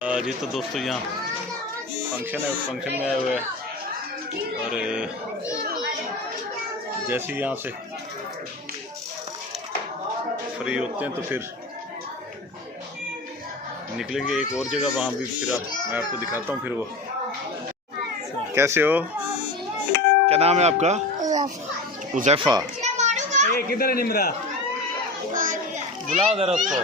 जी तो दोस्तों यहाँ फंक्शन है, उस फंक्शन में आए हुए हैं और जैसे ही यहाँ से फ्री होते हैं तो फिर निकलेंगे एक और जगह, वहाँ भी फिर मैं आपको दिखाता हूँ। फिर वो कैसे हो, क्या नाम है आपका? उज़ैफा। किधर है निमरा? बुलाओ जरा उसको।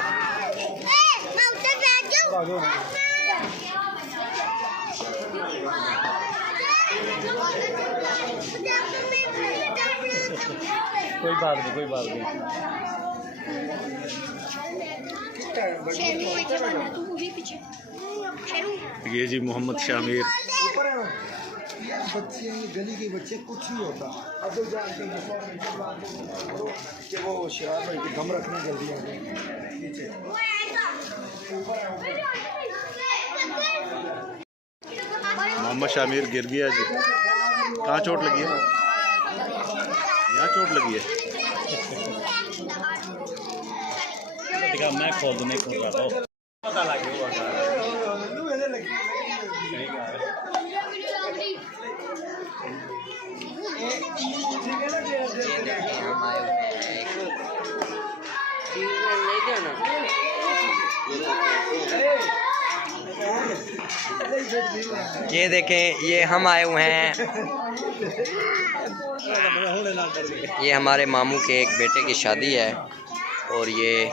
कोई बात नहीं, कोई बात नहीं। ये जी मोहम्मद शामिर। बच्चे गली के बच्चे कुछ नहीं होता। अब तो जानते हैं कि वो शराब भाई की दम रखने जल्दी आ गए पीछे। मोहम्मद शामिर गिर गया जी। कहाँ चोट लगी है? यहाँ चोट लगी है। मैं खोल दूँ, नहीं खोल रहा था। पता लगे ये देखें, ये हम आए हुए हैं। ये हमारे मामू के एक बेटे की शादी है और ये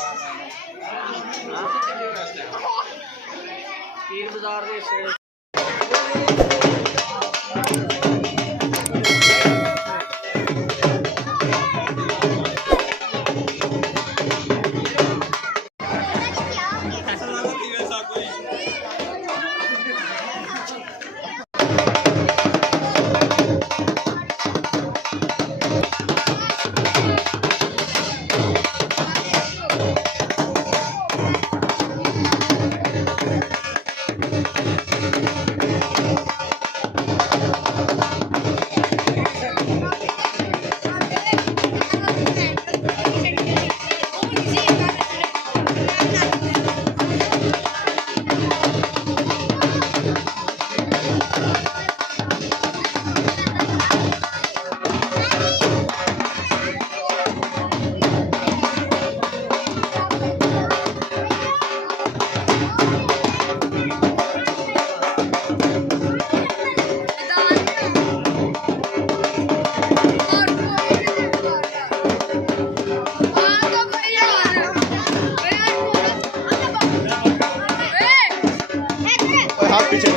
हाथ पीछे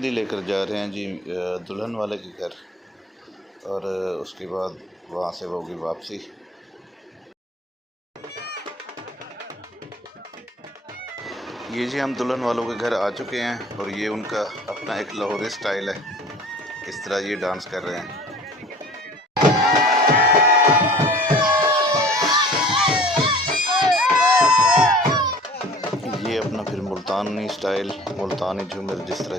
मेहंदी लेकर जा रहे हैं जी दुल्हन वाले के घर, और उसके बाद वहाँ से होगी वापसी। ये जी हम दुल्हन वालों के घर आ चुके हैं, और ये उनका अपना एक लाहौरी स्टाइल है, इस तरह ये डांस कर रहे हैं। ये अपना फिर मुल्तानी स्टाइल, मुल्तानी झूमर जिस तरह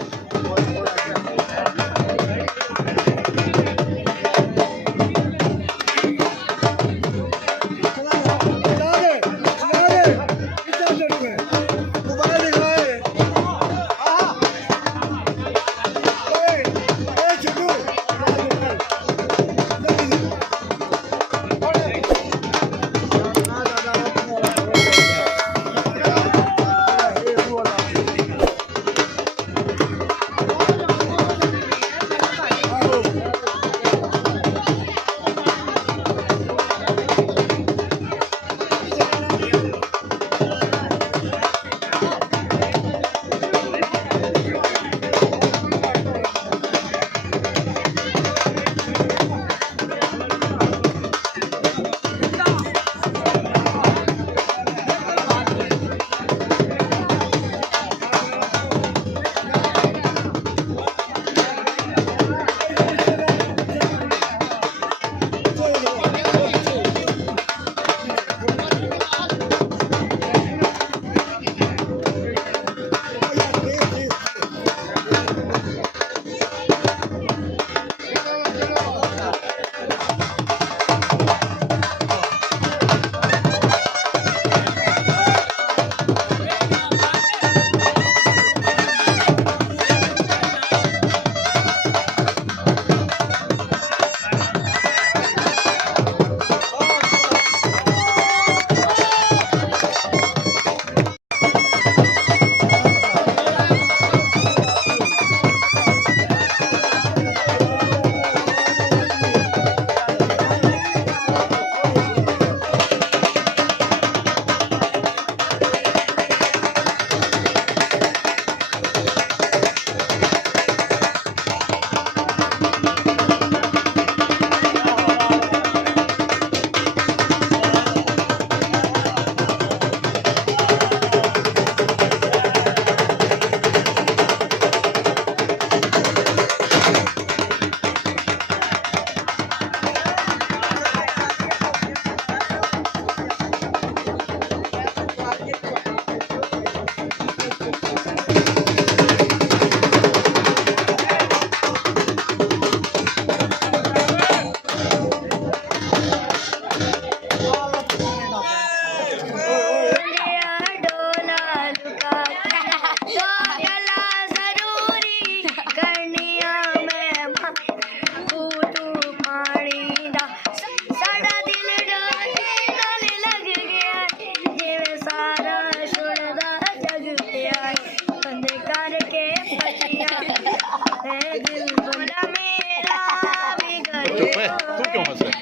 तू क्यों हंस रहा है?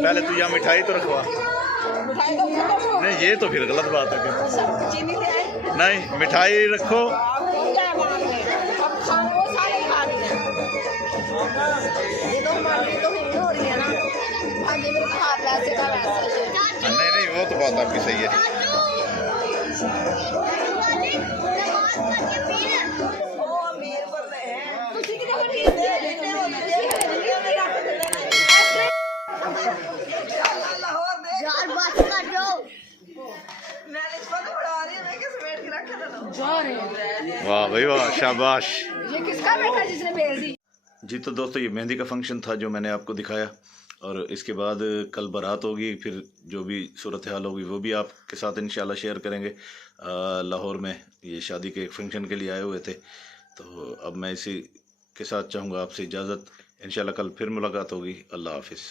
पहले तू यहाँ मिठाई तो रखवा। नहीं ये तो फिर गलत बात है। नहीं मिठाई रखो। नहीं वो तो बात आपकी सही है। वाह भाई वाह, शाबाश। ये किसका बेटा जिसने भेज दी? जी तो दोस्तों ये मेहंदी का फंक्शन था जो मैंने आपको दिखाया, और इसके बाद कल बारात होगी, फिर जो भी सूरत हाल होगी वो भी आपके साथ इंशाल्लाह शेयर करेंगे। लाहौर में ये शादी के एक फंक्शन के लिए आए हुए थे, तो अब मैं इसी के साथ चाहूँगा आपसे इजाज़त। इंशाल्लाह कल फिर मुलाकात होगी। अल्लाह हाफिज़।